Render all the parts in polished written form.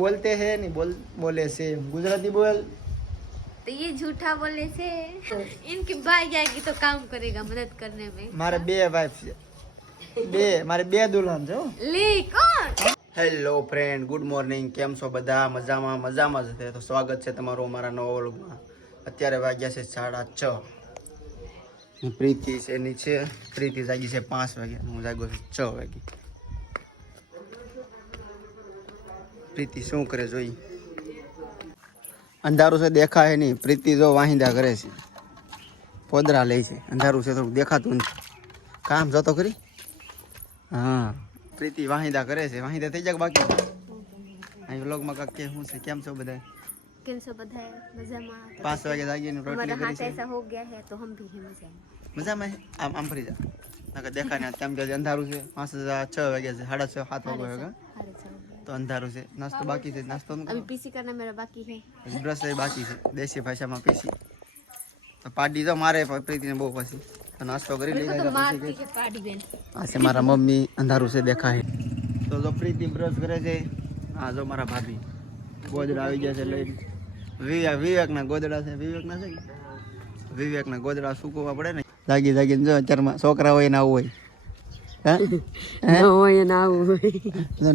बोलते हैं नहीं बोले से गुजराती बोल तो ये झूठा बोले से इनकी बाई जाएगी तो काम करेगा मदद करने में मारे बे वाइफ છે મારે બે દુલ્હન છે ले कौन હેલો ફ્રેન્ડ ગુડ મોર્નિંગ કેમ છો બધા મજામાં જ છે તો સ્વાગત છે તમારું અમારા નવા વ્લોગમાં અત્યારે વાગ્યા છે 6:30 પ્રીતિ છે નીચે પ્રીતિ જાગી છે 5 વાગે હું જાગ્યો છું 6 વાગે પ્રીતિ શું કરે જોઈ અંધારું છે દેખાય નહીં પ્રીતિ જો વાહિંદા કરે છે પોદરા લે છે અંધારું છે થોડું દેખાતું નથી કામ જતો કરી હા પ્રીતિ વાહિંદા કરે છે વાહિંદા થઈ જાય બાકી અહીં વ્લોગમાં કાક કે શું છે કેમ છો બધા किन से बधाई मजा में 5 वागे जागીને રોટલી કરી છે ऐसा हो गया है तो हम भी हैं મજામાં આમ ફરી જા નકર દેખાય ને કેમ કે અંધારું છે 6 વાગે છે 6:30 7 વાગે तो अंधारू से नाश्तो बाकी है नाश्तो अभी पीसी करना मेरा बाकी है ब्रश है बाकी है देसी भाषा में पीसी तो पार्टी तो मारे प्रीति ने बहुत पसी तो नाश्तो करी लेगा मारती है पार्टी बेन ऐसे मारा मम्मी अंधारू से देखा है तो जो प्रीति ब्रश करे છે આ જો મારા ભાભી ગોદડા આવી ગયા છે લઈને વિવેક ના ગોદડા છે વિવેક ના ગોદડા સુકવવા પડે ને જાગીને જો અત્યારમાં છોકરા હોય ના હોય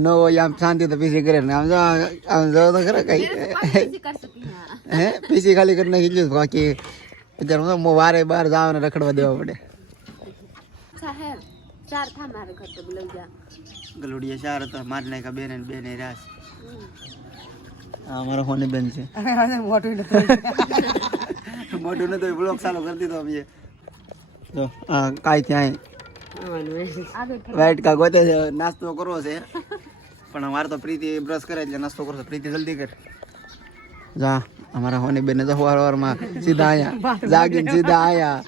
नो आम शांति तो पीसी करे आम जो तो खरा कहीं है पीसी खाली करने की चीज बाकी जब वारे बार जाओ ने रखड़वा देवा पड़े साहब 4 था मारे घर पे बुलौजा गलुड़िया 4 था मारने का बेने रास हमारा होने बन से मोटू ने तो ब्लॉग चालू कर दी तो अब ये तो काय ત્યાં वाइट का गोते છે નાસ્તો કરવો છે પણ અમાર તો પ્રીતિ બ્રશ કરે એટલે નાસ્તો કરશે પ્રીતિ જલ્દી કર જા અમારા હોની બેને તો વાર માં સીધા આયા જાગીને સીધા આયા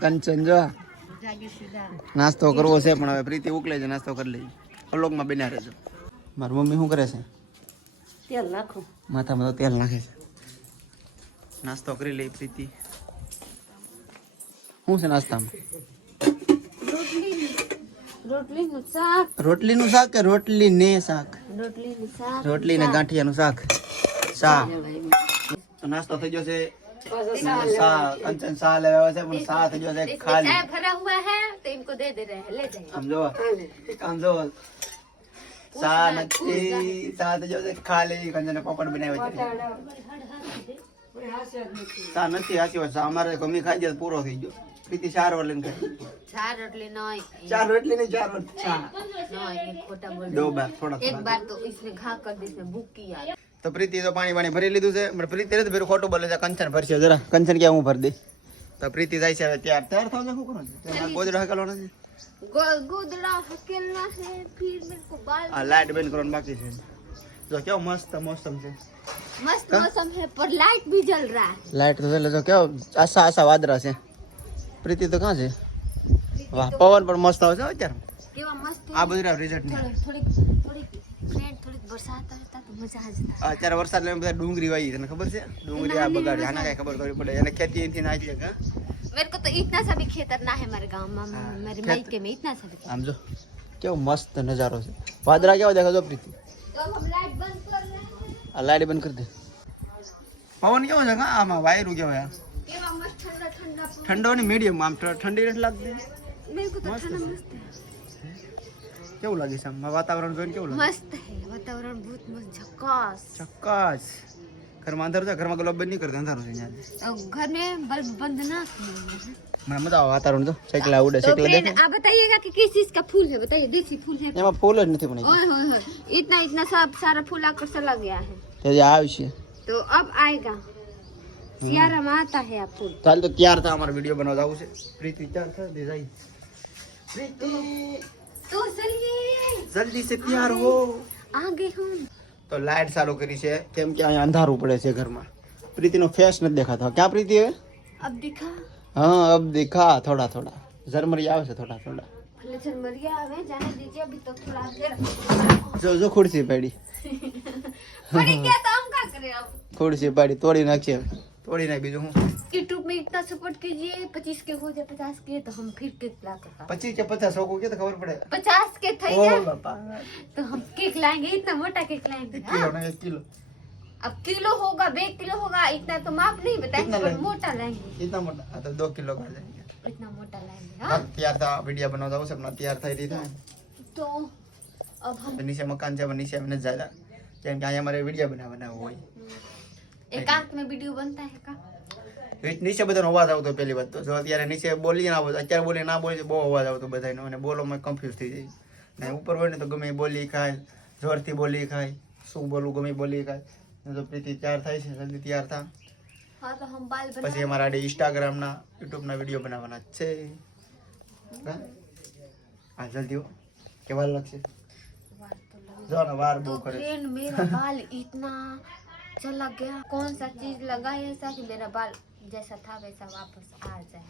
કંચન જો જાગી સીધા નાસ્તો કરવો છે પણ હવે પ્રીતિ ઉકલે છે નાસ્તો કરી લઈ વ્લોગ માં બન્યા રહેજો મારી મમ્મી શું કરે છે તેલ નાખો માથામાં તો તેલ નાખે છે નાસ્તો કરી લઈ પ્રીતિ શું છે નાસ્તામાં રોટલી નું શાક કે રોટલી ને શાક રોટલી ને ગાંઠિયા નું શાક નાસ્તો થઈ ગયો છે कंचन सा ले वैसे पण सा થઈ ગયો છે ખાલી चाय भरा हुआ है तो इनको दे दे रहे हैं ले जाइए समझो सा નથી सा થઈ ગયો છે ખાલી કંચન પોપડ બનાવ્યો છે सा નથી આસી વાત અમારે કમી ખાઈ જાય પૂરો થઈ ગયો प्रीति 4 વાર લઈને ખાઈ 4 रोटली नहीं 4 रोटली नहीं 4 रोटी नहीं ये खोटा बोल 2 बार थोड़ा एक बार तो इसने घा कर दी इसने भूख किया तो प्रीति तो पानी भरी લીધું છે પણ પ્રીતિ ને તો ફેર ખોટું બોલે છે કંચન ભરશે જરા કંચન કે હું ભર દે તો પ્રીતિ જાય છે તૈયાર થાવ ને શું કરો છો ગોદડા હકલવાનો છે गोदड़ा हकेलना है फिर मेरे को बाल આ લાઈટ બંધ કરવાનું બાકી છે જો કેવો મસ્ત મોસમ છે मस्त मौसम है पर लाइट भी जल रहा है लाइट तो चले जो केવો આસા વાદરા છે પ્રીતિ તો ક્યાં છે વાહ પવન પણ મસ્ત આવે છે અત્યારે કેવા મસ્ત આ બધું રિઝલ્ટ ની થોડી ફ્રેન્ડ થોડી વરસાદ આવતા તો મજા આવી જાય અત્યારે વરસાદ લઈને બધા ડુંગળી વાવી તને ખબર છે ડુંગળી આ બગાડી આના કઈ ખબર કરવી પડે એને ખેતી થી નાખી છે કા मेरे को तो इतना सा भी खेतर ना है हमारे गांव में मेरे मायके में इतना सा भी આમ જો કેવો મસ્ત નજારો છે વાદળા કેવો દેખો જો પ્રીતિ तो हम लाइट बंद कर रहे हैं આ લાઈટ બંધ કરી દે પવન કેવો છે કા આમાં વાયરું કેવો યાર केवा मस्त ठंडा ठंडा ઠંડો ની મીડિયમ આમ ઠંડી નથી લાગતી मेरे को तो ठंडा मस्त है કેવું લાગે છે આમ વાતાવરણ જોઈને કેવું લાગે मस्त है वातावरण बहुत मस्त झकास ચક્કાસ ઘરમાં અંધારું છે ઘરમાં ગ્લોબ બંધ નહીં કરતા અંધારું છે અહીંયા घर में बल्ब बंद ना किया મને મજા આવે વાતાવરણ તો સાયકલ ઉડે तो સાયકલ फ्रेंड દેખે आप बताइएगा कि किस चीज का फूल है बताइए देसी फूल है એમાં ફૂલ જ નથી પણ ओए होए होए इतना इतना सब सारा फूल आकर चला गया है તે જે આવશે तो अब आएगा सियारा में आता है आप फूल ચાલ તો તૈયાર થા અમારો વિડિયો બનાવવા જવું છે પ્રીતિ તૈયાર થા દે જાય પ્રીતિ तो चलिए જલ્દી સે તૈયાર હો आ गए हम તો લાઈટ ચાલુ કરી છે કેમ કે અહીંયા અંધારું પડે છે ઘરમાં પ્રીતિનો ફેસ નથી દેખાતો ક્યાં પ્રીતિ હવે अब दिखा हाँ अब दिखा थोड़ा थोड़ा झरमरी આવે છે થોડા થોડા भले झरमरिया आवे जाने दीजिए अभी तो थोड़ा देर જો ખુરશી પડી पड़ी क्या तो हम क्या करें अब ખુરશી પડી તોડી નાખીએ તોડી નાખ બીજું હું यूट्यूब में इतना सपोर्ट कीजिए, 25 के हो जाए, 50 के तो हम फिर केक ला कर 25 के 50 हो क्या तो खबर पड़े 50 के थे ओ क्या? बापा तो हम केक लाएंगे, इतना मोटा केक लाएंगे। 1 किलो ना 1 किलो अब किलो होगा, 2 किलो होगा, इतना तो माप नहीं कितना बताएंगे, पर लाएंगे? मोटा लाएंगे, इतना मोटा तो 2 किलो कर देंगे। इतना मोटा लाएंगे। हाँ तैयार था वीडियो बनाता हूँ अपना तैयार था रही था तो अब हम नीचे मकान से नीचे हमने ज्यादा કેમ કે અહીંયા અમારે વિડિયો બનાવવાના હોય एकांत में वीडियो बनता है का? નીચે બધાનો અવાજ આવતો પહેલી વાત તો જો અત્યારે નીચે બોલીએ ના બોલે અત્યારે બોલી ના બોલે બહુ અવાજ આવતો બધાનો અને બોલોમાં કન્ફ્યુઝ થઈ જાય ને ઉપર હોય ને તો ગમે બોલી ખાય જોરથી બોલી ખાય શું બોલું ગમે બોલી ખાય ને તો પ્રીતિ તૈયાર થાય છે જલ્દી તૈયાર થા हाँ तो हम बाल बना પછી અમારા ઇન્સ્ટાગ્રામ ના YouTube ના વિડિયો બનાવવાના છે હા જલ્દી હો કે વાર લાગશે જો ના વાર બહુ तो કરે फ्रेंड मेरा बाल इतना चला गया, कौन सा चीज लगाए ऐसा कि मेरा बाल जैसा था वैसा वापस आ जाए।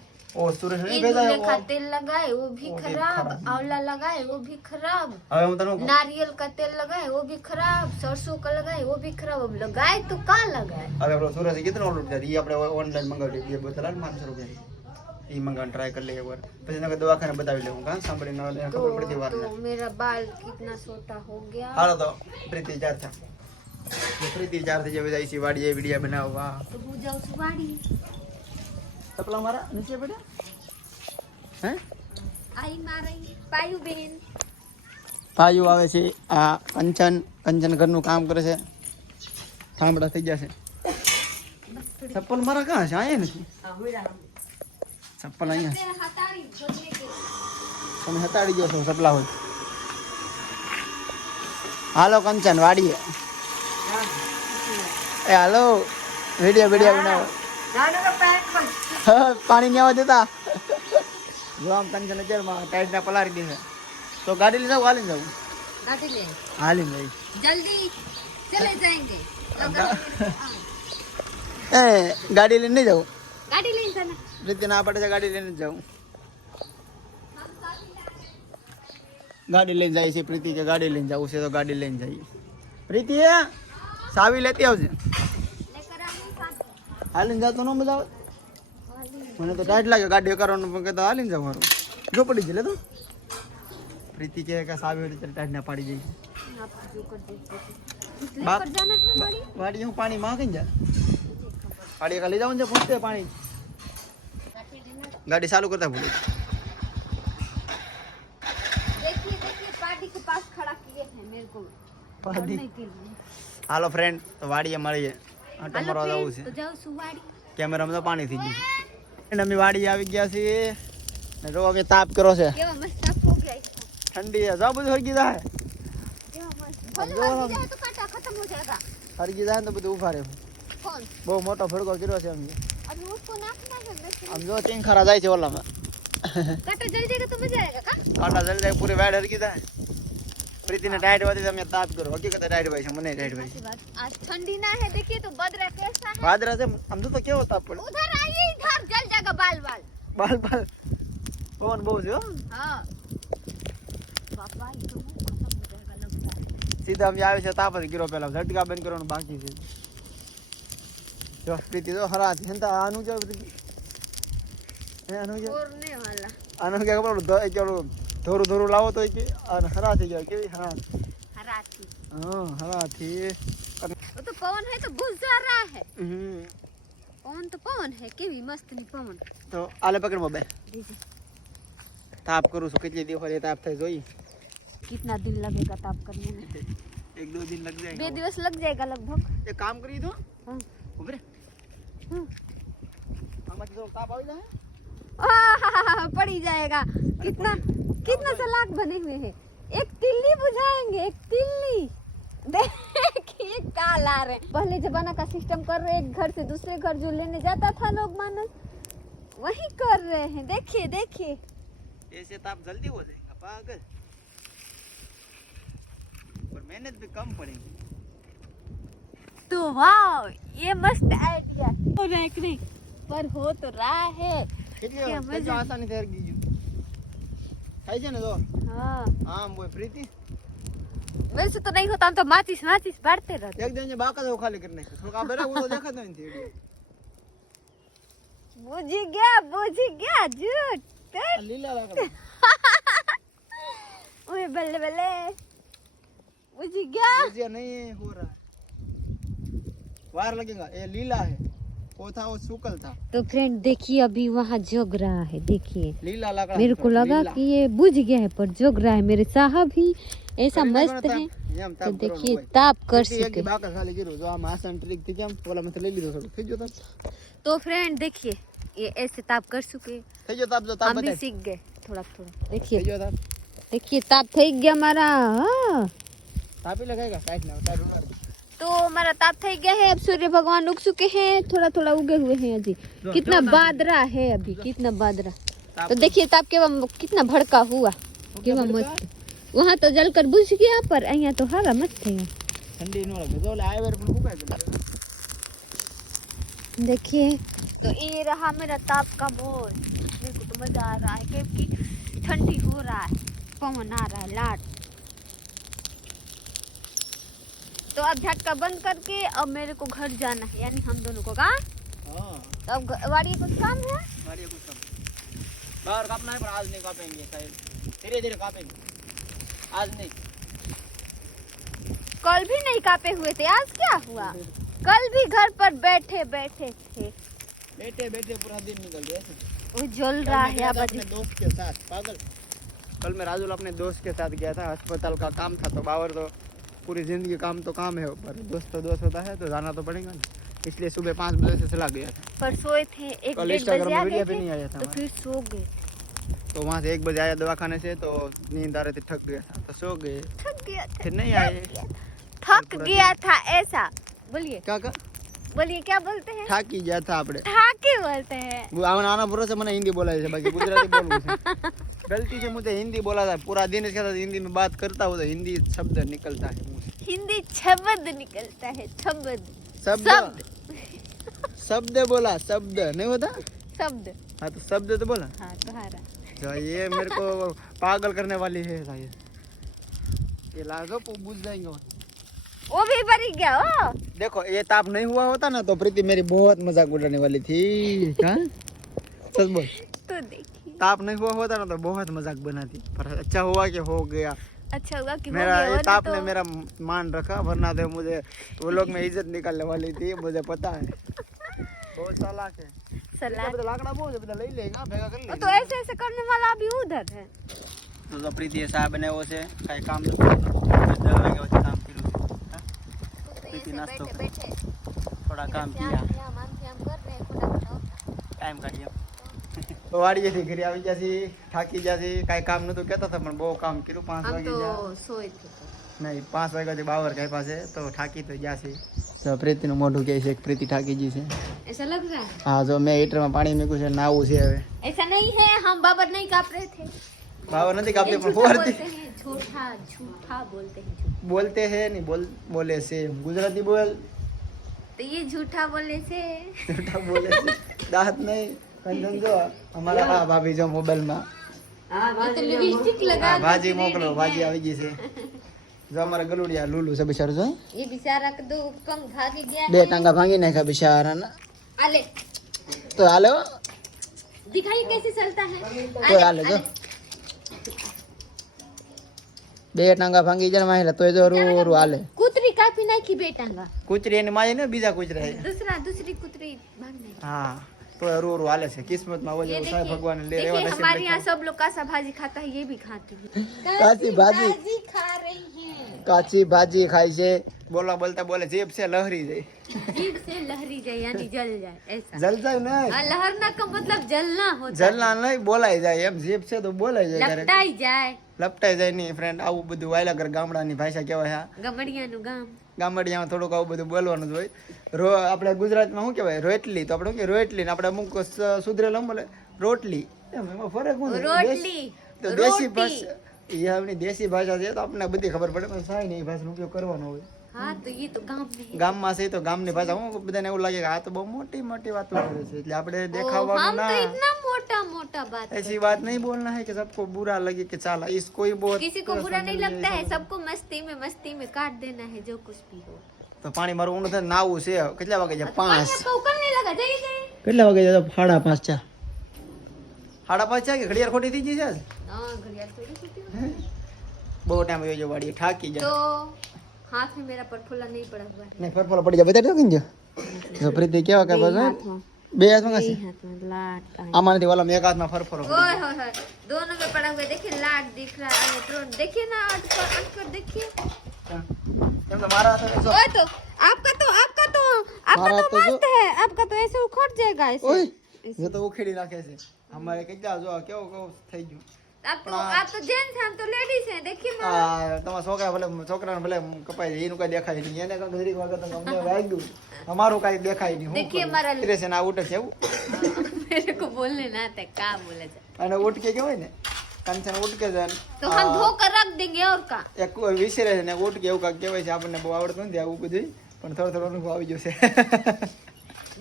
ઓ સુરેશ ને ईंदू ભેજા लेखा तेल लगाए वो भी वो भी खराब, खराब। आंवला लगाए वो भी खराब, હવે હું તને नारियल का तेल लगाए वो भी खराब, सरसों का लगाए वो भी खराब। अब लगाए तो का लगाए? હવે આપણો સુરજ કેટલો ઓલું છે ઈ આપણે ઓનલાઈન મંગાવી લઈએ 2 બોતલ 500 રૂપિયા ઈ મંગાવવાનું ટ્રાય કરી લઈએ એકવાર પછી નકર દવાખાને બતાવી લેવું કાં સાંભળીને ખબર પડતી વાર तो मेरा बाल कितना छोटा हो गया। હાલો તો પ્રીતિ ચાર થા પ્રીતિ ચાર થઈ જાય જાય છે વાડીએ વિડિયા બનાવવા तो હું જાઉં છું વાડી। ચપલા મારા નીચે પડ્યા હે आई मारे पायु बहन પાયુ આવે છે આ કંચન ઘરનું કામ કરે છે થાંભડા થઈ ગયા છે ચપ્પલ મારા કાં છે આયા નથી ચપ્પલ અહીંયા तेरा हथाड़ी छोड़ने के તમે હતાડી ગયો છો ચપલા હોય હાલો કંચન વાડીએ એ હાલો વિડિયો બનાવો હા, પાણી નહીં આવવા દેતા જો આમ કંચન અત્યારમાં ટાઈટ ના પલારી દે તો ગાડી લઈ જાવ હાલીને જાવ गाड़ी ले હાલીને જઈ जल्दी चले जाएंगे। એ ગાડી લઈને નહીં જાઉં गाड़ी ले जाना। રીતે ના પડે છે ગાડી લઈને જ જાઉં ગાડી લઈને જાય છે પ્રીતિ કે ગાડી લઈને જવું છે તો ગાડી લઈને જઈએ પ્રીતિ સાવી લેતી આવજે लेकर आइए साथ। હાલીને જાતો ન મજા આવે મને તો ટાઈટ લાગે ગાડી કરવાનું પણ કહેતા હાલીને જાવ મારું જો પડી જાય લે તો પ્રીતિ કે સાવી હોય ત્યારે ટાઈટ ના પાડી જાય आप जो कर दीजिए। बाप- लेकर जाना है गाड़ी। વાડી હું પાણી માં કઈ જાય ગાડી લઈ જાઉં છે પૂછતે પાણી ગાડી ચાલુ કરતા ભૂલી देखिए देखिए पार्टी के पास खड़ा किए हैं मेरे को પાડી करने के लिए। હાલો ફ્રેન્ડ તો વાડીએ મળીએ આંટો हेलो મારવા જવું फ्रेंड, છે तो जाओ सुवाड़ी। કેમેરામાં તો પાણી થઈ ગયું છે અમે વાડી આવી ગયા છીએ ને જો અમે તાપ કરો છે केवा मस्त साफ हो गया इसको। ઠંડી છે જો બધું હરગી જાય केवा मस्त। फल जो लग जाए तो कांटा खत्म हो जाएगा। હરગી જાય ને તો બધું ઉભા રહે कौन? બહુ મોટો ભડકો કર્યો છે અમે अभी उसको नाखना है वैसे। આમ જો ચીન ખરા જાય છે ઓલામાં कांटा जल जाएगा तो मजा आएगा का? કાંટા જલ્દી જાય પૂરી વાડ હરગી જાય પ્રીતિને ટાઈટ વાતી તમે તાપ કરો હકીકત ટાઈટ ભાઈ છે મને ટાઈટ ભાઈ अच्छी बात। आज ठंडी ना है, देखिए तो बदरा कैसा है। વાદરા છે આમ જો તો કેવો તાપ પડે उधर आइए, इधर जल जाएगा बाल बाल। બાલ બાલ પવન બહુ છે હો हाँ पापा ये तो मुंह खत्म हो जाएगा लगता है। સીધા અમે આવે છે તાપ જ ગીરો પેલા ઝટકા બંધ કરવાનું બાકી છે જો પ્રીતિ તો હરાતી હંતા આનું જો પ્રીતિ એ આનું જો तोड़ने वाला। આનું કે ખબર ઓલું ધોરું ધોરું લાવો તો કે અને હરા થઈ જાય કેવી હરા हराती। હા હરાથી वो तो पवन है तो घुस जा रहा है। હમ पवन तो पवन है, केवी मस्त नहीं पवन। તો આલે પકડ મોબાઈલ दीजिए। તાપ કરું છું કેટલી દિવસ તાપ થાય જોઈ कितना दिन लगेगा ताप करने में? 1-2 दिन लग 2 जाएगा दिवस लग जाएगा लगभग। एक काम करी तो हाँ। ઉભરે हाँ। આમાંથી તો તાપ આવી જાય आहा, पड़ी जाएगा। कितना कितना सलाख बने हुए हैं। एक तिल्ली बुझाएंगे, एक तिल्ली। देखिए क्या ला रहे हैं। पहले जमाना का सिस्टम कर रहे हैं, एक घर से दूसरे घर जो लेने जाता था लोग मानस वही कर रहे हैं। देखिए देखिए ऐसे ताप जल्दी हो जाएगा पागल पर मेहनत भी कम पड़ेगी तो वाह, ये मस्त आइडिया हो रहा है कि नहीं? पर हो तो रहा है। કેટલી क्या કેટલી मजा। આસાની થઈ ગઈ થાય છે ને તો हाँ આમ બોય પ્રીતિ वैसे तो नहीं होता, हम तो माचिस माचिस बांटते रहते। એક દિન બાકા જો ખાલી કરી નાખ્યો થોડુંક આ બરાબર તો દેખાતો નથી बुझ गया झूठ લીલા લાકડા ओए बल्ले बल्ले बुझ गया मुझे नहीं हो रहा वार लगेगा ये लीला है वो था वो सूकल था तो फ्रेंड देखिए अभी वहाँ जग रहा है देखिए लीला लाकड़ा मेरे को लगा कि ये बुझ गया है पर जग रहा है मेरे साहब ही ऐसा मस्त है तो देखिए ताप कर सके बाका खाली गिरो जो आम आसान ट्रिक थी કેમ ઓલા મત લઈ લીધો થોડું થઈ ગયો તાપ तो फ्रेंड देखिए ये ऐसे ताप कर चुके થઈ ગયો તાપ જો તાપ हम भी બતાય सीख गए थोड़ा थोड़ा થઈ देखिए ગયો તાપ देखिए ताप થઈ गया हमारा हाँ। તાપી લગાएगा કાટ ના તાર ઉમાર तो हमारा ताप થઈ गया है अब सूर्य भगवान उग चुके हैं थोड़ा थोड़ा उगे हुए हैं अभी कितना बादरा है अभी कितना बादरा तो देखिए ताप के कितना भड़का हुआ कि मस्त वहाँ तो जलकर बुझ गया पर यहाँ तो हरा मस्त है ठंडी नो लगे जो आए वेर पण फुकाय गयो देखिए तो ये रहा मेरा ताप का बोल मेरे को तो मजा आ रहा है क्योंकि ठंडी हो रहा है पवन आ रहा है लाट तो अब झटका बंद करके अब मेरे को घर जाना है यानी हम दोनों को कहाँ हां तो अब वाड़ी कुछ काम है गाड़ी कुछ कम बाहर काटना है पर आज नहीं काटेंगे शायद धीरे धीरे काटेंगे आज नहीं कल भी नहीं कापे हुए थे आज क्या हुआ कल भी घर पर बैठे बैठे थे बैठे बैठे पूरा दिन निकल गया वो जल रहा है अब अपने दोस्त के साथ पागल कल मैं राजुल अपने दोस्त के साथ गया था अस्पताल का काम था तो बावर तो पूरी जिंदगी काम तो काम है पर दोस्त होता है तो जाना तो पड़ेगा ना इसलिए सुबह 5 बजे से चला गया था पर सोए थे एक कल 1:30 इंस्टाग्राम बजे आ में गए वीडियो भी थे नहीं आया था तो फिर सो गए तो वहाँ से 1 बजे आया दवाखाने से तो नींद आ रही थी थक गया था तो सो गए थक गया था फिर नहीं आए थक गया था ऐसा बोलिए क्या बोलिए क्या बोलते हैं થાકી ગયા था આપણે ठाके बोलते हैं આવના આના ભરોસે મને हिंदी बोला है बाकी गुजराती बोलूं છે गलती से मुझे हिंदी बोला था पूरा दिन इसके साथ हिंदी में बात करता हूँ तो हिंदी शब्द निकलता है मुंह से हिंदी शब्द निकलता है शब्द शब्द शब्द बोला शब्द नहीं होता शब्द हाँ तो शब्द तो बोला हाँ तुम्हारा तो ये मेरे को पागल करने वाली है शायद ये लागो बुझ जाएंगे वो भी भरी गया हो देखो ये ताप नहीं हुआ होता ना तो प्रीति मेरी बहुत मजाक उड़ाने वाली थी हाँ सच बोल तो देखिए ताप नहीं हुआ होता ना तो बहुत मजाक बनाती पर अच्छा हुआ कि हो गया अच्छा हुआ कि मेरा हो गया, ये वरना ताप तो ने मेरा मान रखा वरना तो मुझे वो लोग में इज्जत निकालने वाली थी मुझे पता है बहुत चालाक है सलाह लाकड़ा बहुत है ले लेगा भेगा कर वो तो ऐसे ऐसे करने वाला अभी उधर है तो प्रीति साहब बने वो से कई काम तो 10 वागे वच्चे काम કર્યું प्रीति नाश्तो थोड़ा काम किया टाइम काढ્યો તો વાડીએથી ઘરે આવી ગયા છી થાકી ગયા છી કાઈ કામ નતું કહેતા હતા પણ બહુ કામ કર્યું 5 हम વાગે तो ગયા सोए थे નહીં 5 વાગ્યાથી બાવર કઈ પાસે તો થાકી તો ગયા છી તો પ્રીતિનું મોઢું કહે છે કે પ્રીતિ થાકી ગઈ છે ऐसा लग रहा है હા જો મેં હીટરમાં પાણી મૂક્યું છે નાવું છે હવે ऐसा नहीं है हम बाबर नहीं काप रहे थे બાવર નથી ये કાપતી પણ झूठा ફોરતી बोलते हैं झूठा झूठा बोलते हैं झूठा। બોલતે હે નહીં બોલે છે ગુજરાતી બોલ तो ये झूठा बोले से झूठा बोले છે દાંત નહીં કંદન જો અમારા આ ભાભી જો મોબાઈલમાં ये तो लिपस्टिक लगा હા, ભાજી મોકલો ભાજી આવી ગઈ છે જો અમારા ગલુડિયા લુલુ છે બિચારો જો ये बेचारा का दो पंख भागी गया બે ટાંગા ભાંગી નાખ્યા બિચારાના आले તો હાલો दिखाइए कैसे चलता है તો હાલે જો બે ટાંગા ભાંગી જાય માહિલા તોય જો રૂ રૂ હાલે कुतरी काफी नहीं की बेटांगा કૂતરી એની માય ને બીજા કૂતરા છે दूसरी कुतरी भागने હા તો રૂ રૂ હાલે છે કિસ્મતમાં वो ये जो साहब देखिए भगवान ले देखिए रेवा हमारे नसीब यहाँ सब लोग कासा भाजी खाता है ये भी खाती है કાચી ભાજી खा रही है કાચી ભાજી ખાય છે બોલા બોલતા બોલે જીભ છે લહરી જાય जीभ से लहरी जाए यानी जल जाए ऐसा જલજાય નહીં लहरना का मतलब जलना होता है જલના નહીં બોલાઈ જાય એમ જીભ છે તો બોલાઈ જાય ક્યારેક लपटाई जाए લપટાઈ જાય નહીં ફ્રેન્ડ આવું બધું વાયલા કર ગામડાની ભાષા કહેવાય હા गमड़िया नु गाम ગામડિયામાં થોડુંક આવું બધું બોલવાનું જ હોય આપણે ગુજરાતમાં શું કહેવાય રોટલી તો આપણે શું કે રોટલી ને આપણે અમુક સુધરેલું બોલે રોટલી એમ એમાં ફરક શું છે? रोटली તો દેશી ભાષા એ આપણી દેશી ભાષા છે તો આપણને બધી ખબર પડે પણ સાઈ નહીં ભાષાનો ઉપયોગ કરવાનો હોય हाँ तो ये तो गांव में है। ગામમાં છે તો ગામની ભાષા હું બધાને એવું લાગે કે આ તો બહુ મોટી મોટી વાતો કરે છે એટલે આપણે ओ, દેખાવાનું हम तो ના इतना मोटा मोटा बात ऐसी बात नहीं बोलना है कि सबको बुरा लगे कि चाला इसको ही बहुत किसी को बुरा नहीं लगता है सबको मस्ती में काट देना है जो कुछ भी हो તો પાણી મારું ઊંડું થાય નાવું છે કેટલા વાગે છે 5 तो उकलने लगा जाइए કેટલા વાગે જતો 5:30 ચા 5:30 ચા કે ઘડિયાળ ખોટી થઈ ગઈ છે આજ? हाँ घड़ियाल थोड़ी होती है બહુ ટાઈમ હોય જો વાડી થાકી तो જાય हाथ में मेरा परफोला नहीं पड़ा हुआ है નહીં ફરફોલા પડી જાય બતાડી દો કિંજો જો પ્રીતિ કેવા કે બસ हाथ में બે હાથમાં કાશે हाथ में लाट का है। આમાં નથી ઓલા એક હાથમાં ફરફોલો ओए होए होए दोनों में पड़ा हुआ है देखिए लाट दिख रहा है तो देखिए ना अटकर देखिए એમ તો મારા હાથે જો ओए तो आपका तो मारा तो मस्त है आपका तो ऐसे उखड़ जाएगा ऐसे ઓય જો તો ઉખેડી નાખે છે અમારે કેટલા જો કેવો કેવો થઈ ગયું आप तो जेंट्स हैं हम तो लेडीज हैं देखिए ना આ તમારા છોકરા ભલે છોકરાને ભલે કપાઈ જાય એનું કઈ દેખાય નહીં એને કઈ ઘડીક વખત અમને વાગ્યું અમારું કઈ દેખાય નહીં देखिए हमारा છે ને આ ઉઠે છે એવું मेरे को बोलने ना आता क्या बोला जाए અને ઉઠકે કેવાય ને કંચન ઉઠકે છે ને तो हम धोकर रख देंगे और का એક વિસરે છે ને ઉઠકે એવું કાંઈક કહેવાય છે આપણને બહુ આવડતું નથી આવું બધું પણ થોડો થોડો અનુભવ આવી જશે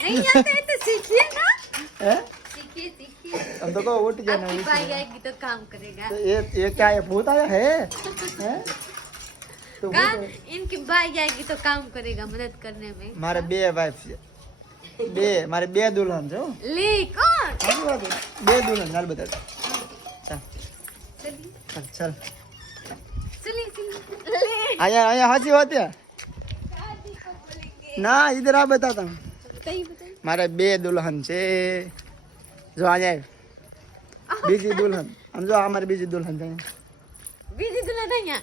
नहीं आता है तो सीखिए ना હે सीखिए આમ તો કહો ઉઠ ગયા ને आपकी बाई आएगी तो काम करेगा तो ये क्या है भूत आया है हैं? तो कहाँ भूत है। इनकी बाई आएगी तो काम करेगा मदद करने में मारे बे वाइफ છે બે મારે બે દુલ્હન છે હો. ले कौन સાચી વાત છે. બે દુલ્હન ચાલ બતા ચાલ चलिए ચાલ ચાલ चलिए ले आया आया हाची बात है ना इधर आ बताता हूँ बताइए मारे બે દુલ્હન છે જો આયા બીજી દુલ્હન આમ જો આ મારી બીજી દુલ્હન છે बीजी दुल्हन है यहाँ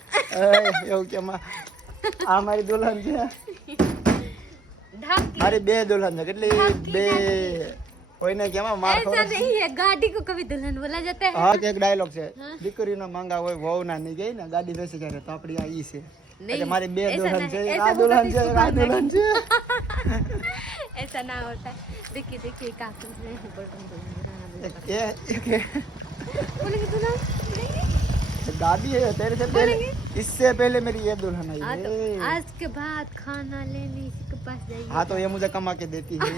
એવું કે આ મારી દુલ્હન છે ढाक મારી બે દુલ્હન છે કેટલી બે કોઈને કેમાં માર ऐसा ખવડાવશે? नहीं है गाड़ी को कभी दुल्हन बोला जाता है હા એક ડાયલોગ છે દીકરીનો માંગા હોય વહુ ના નહીં ગઈ ને ગાડી બેસી જાય તો આપડી આ ઈ છે नहीं, એટલે મારી બે ऐसा દુલ્હન नहीं, છે ऐसा આ દુલ્હન होता છે तो આ દુલ્હન છે ऐसा ना होता है देखिए देखिए क्या कर रहे हैं बटन ये बोलेंगे दुल्हन बोलेंगे दादी है तेरे से पहले इससे पहले मेरी ये दुल्हन आई हाँ तो है आज के बाद खाना लेने इसी के पास जाइए हाँ तो ये मुझे कमा के देती है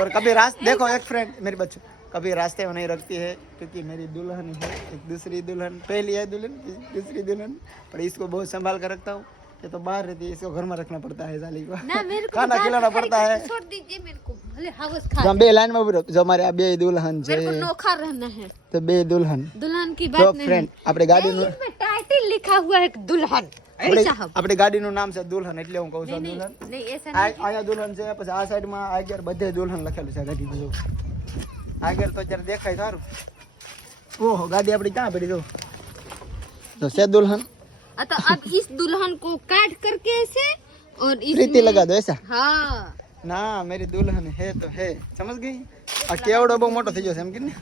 और कभी रास्ते देखो एक फ्रेंड मेरी बच्चों कभी रास्ते में नहीं रखती है क्योंकि मेरी दुल्हन है एक दूसरी दुल्हन पहली है दुल्हन दूसरी दुल्हन पर इसको बहुत संभाल कर रखता हूँ ये तो बाहर रहती है इसको घर में रखना पड़ता है साली को ना मेरे को खाना बाहर खिलाना खाली पड़ता है छोड़ दीजिए मेरे को भले हाउस खा जो बे लाइन में उभी રહો. जो हमारे आ बे दुल्हन मेरे को છે नोखा रहना है तो बे दुल्हन दुल्हन की જો बात नहीं ફ્રેન્ડ આપણે है ગાડીનું इसमें टाइटल लिखा हुआ है दुल्हन આપણે साहब આપણી ગાડીનું નામ છે દુલ્હન એટલે હું કહું છું नहीं દુલ્હન नहीं ऐसा આ नहीं અહીંયા દુલ્હન છે પછી આ સાઈડમાં આગળ બધે દુલ્હન લખેલું છે ગાડીમાં જો આગળ તો અત્યારે દેખાય સારું ઓહો ગાડી આપણી ક્યાં પડી જો તો છે દુલ્હન तो अब इस दुल्हन को काट करके ऐसे और प्रीति लगा दो ऐसा हाँ ना मेरी दुल्हन है तो है समझ गई आ केवड़ो बહુ મોટો થઈ ગયો છે એમ કે ને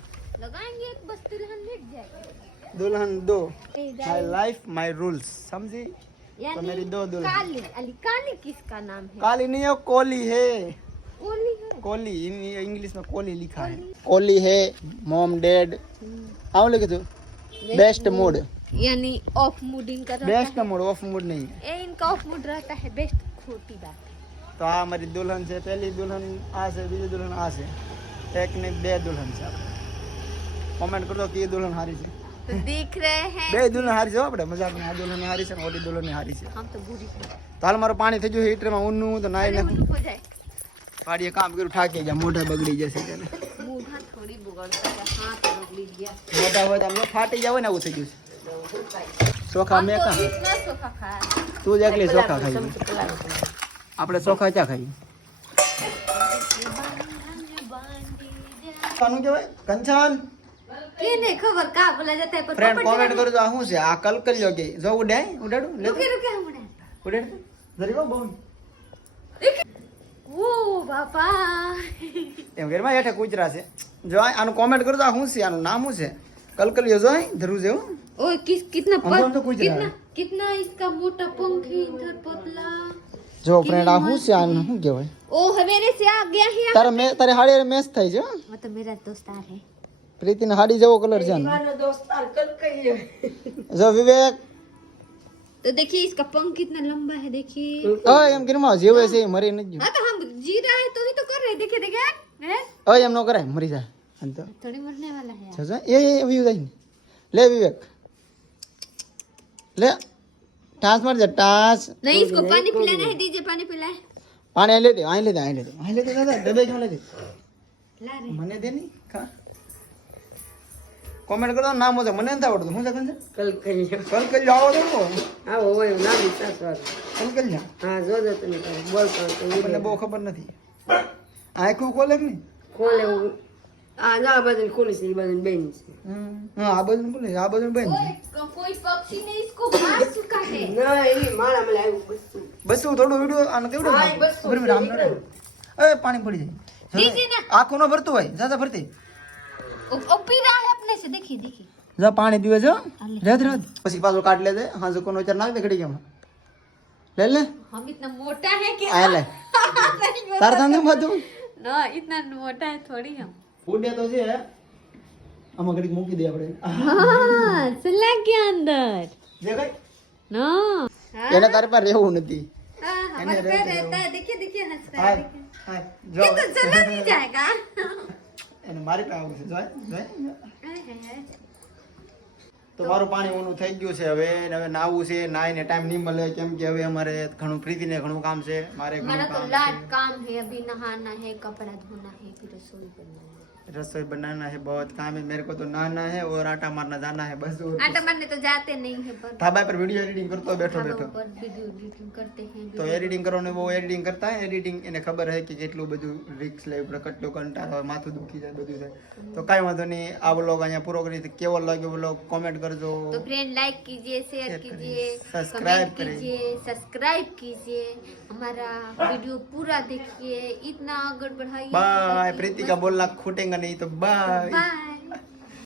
लगाएंगे एक बस दुल्हन मिट जाएगी दुल्हन दो माय लाइफ माय रूल्स समझी तो मेरी दो दुल्हन काली अली काली किसका नाम है काली नहीं है कोली है ओली है कोली इंग्लिश में कोली लिखा है कोली है मॉम डैड आऊं लिखे तू बेस्ट मूड यानी ऑफ मूड इनका रहता बेस्ट मूड ऑफ मूड नहीं है है इनका ऑफ मूड रहता है बेस्ट खोटी बात है तो आ हमारी दुल्हन છે પહેલી દુલ્હન આ છે બીજી દુલ્હન આ છે એક ને બે દુલ્હન છે કોમેન્ટ કરજો કે એ દુલ્હન હારી છે तो देख रहे हैं બે દુલ્હન હારી છે હો આપણે મજાક ની આ દુલ્હન હારી છે ને ઓલી દુલ્હન હારી છે हम तो बुरी તો હાલ મારું પાણી થઈ ગયું હીટરમાં ઊનનું તો નાઈ ને हो जाए પાડીએ કામ કર્યું થાકી ગયા મોઢા બગડી જશે તેને मुंह थोड़ी बिगड़ता है हाथ बगड़ी दिया મોઢા હોય તો આમ જો ફાટી જાય ને આવું થઈ ગયું છે ચોખા મેં तो કા इतना सोखा खाया તું જ એકલી ચોખા ખાઈ આપણે ચોખા ક્યાં ખાઈ કાનું કહેવાય કંચન केने खबर का बोला जाता है पर ફ્રેન્ડ કોમેન્ટ કરજો આ શું છે આ કલકલિયો કે જો ઉડાય ઉડાડું લે रुके रुके हम उड़ा ઉડાડ જરી બહુ ओ बाबा એમ ઘરમાં હેઠે કૂતરા છે જો આનું કોમેન્ટ કરજો આ શું છે આનું નામ શું છે કલકલિયો જો ધરું છે હું ओ कितना हम तो कुछ कितना रहा है। कितना इसका मोटा पंख है इधर पतला જો ફ્રેન્ડ આ શું છે આનું શું કહેવાય ओ मेरे से आ गया है તારે મે તારે હાડી મેચ થાય છે હો. वो तो मेरा दोस्तार है પ્રીતિના હાડી જેવો કલર છે આનો. જો વિવેક तो देखिए इसका पंख कितना लंबा है देखिए ઓય એમ ઘરમાં જેવો છે એ મરી નથી हाँ तो हम जी रहा है तो ही तो कर रहे हैं देखिए देखिए हैं? ઓય એમ ન કરાય મરી જાય આમ તો थोड़ी मरने वाला है જો એ વ્યૂ જાય લે વિવેક લે ટાસ માર જા ટાસ नहीं इसको पानी पिलाना है दीजिए पानी पिलाए પાણી અહીં લે દે અહીં લે દે અહીં લે દે અહીં લે દે દાદા ડબે ક્યાં લે દે ला रे મને દે ની કા કોમેન્ટ કરો નામ હોતો મને નથી આવડતું હું જગન છે કલ કલ આવડે કો આવો હોય નામ વિચાર કલ કલ જા હા જોજો તમે બોલતો તો મને બહુ ખબર નથી આખું ખોલે કે નહીં ખોલે આ ના બધું ખોલી છે એ બધું બેન છે હા આ બાજુ ખોલે આ બાજુ બેન कोई पक्षी ने इसको मार चुका है ના એની માળા મને આવ્યું બસ બસ થોડું વિડિયો આને કેવડો હા, એ બસ ખબર રામ નો એ પાણી પડી જાય दीजिए ना આખું ન ભરતું હોય જાતા ભરતી ओ पी रहा है अपने से देखिए देखिए જા પાણી પીવે છો રેત રેત પછી પાછો કાઢ લે દે હા જો કોનો વિચાર નાખ દે ઘડી કેમ લે લે हम इतना मोटा है क्या આ લે તાર ધંધો બધું ना इतना मोटा है थोड़ी हम ફૂડે તો છે આમાં ઘડી મૂકી દે આપણે हाँ सलाह के अंदर જે કઈ ना એને તારે પર રહેવું નથી हाँ हमारे पे रहता है देखिए देखिए हंस रहा હા है देखिए હા ये જો तो चला नहीं जाएगा એને મારી પાસે આવું છે જોય જોય हाय, हाय, हाय। તો મારું પાણી ઓનું થઈ ગયું છે હવે ને હવે નાવું છે નાઈને ટાઈમ નહીં મળે કેમ કે હવે અમારે ઘણું પ્રીતિને ઘણું કામ છે મારે हमारा ઘણું तो કામ लाट काम है अभी नहाना है कपड़ा धोना है फिर रसोई करना है है रसोई बनाना है बहुत काम है मेरे को तो नहाना है और आटा मारना जाना है बस और आटा मारने तो जाते नहीं है पर ढाबा पर वीडियो एडिटिंग करतो बैठो ढाबा बैठो पर वीडियो एडिटिंग करते हैं તો એડિટિંગ કરવાનો બહુ એડિટિંગ કરતા હે એડિટિંગ એને ખબર હે કે કેટલું બધું રિસ્ક લેવું પડે કેટલું કંટાળો આવે માથું દુખી જાય બધું થાય તો કાંઈ વાંધો નહીં આ વ્લોગ અહીંયા પૂરો કરી કેવો લાગ્યો વ્લોગ કોમેન્ટ કરજો तो फ्रेंड लाइक कीजिए शेयर कीजिए सब्सक्राइब कमेंट कीजिए सब्सक्राइब कीजिए हमारा वीडियो पूरा देखिए इतना आगे बढ़ाइए बाय प्रीति का बोलना छूटेगा नहीं तो बाय बाय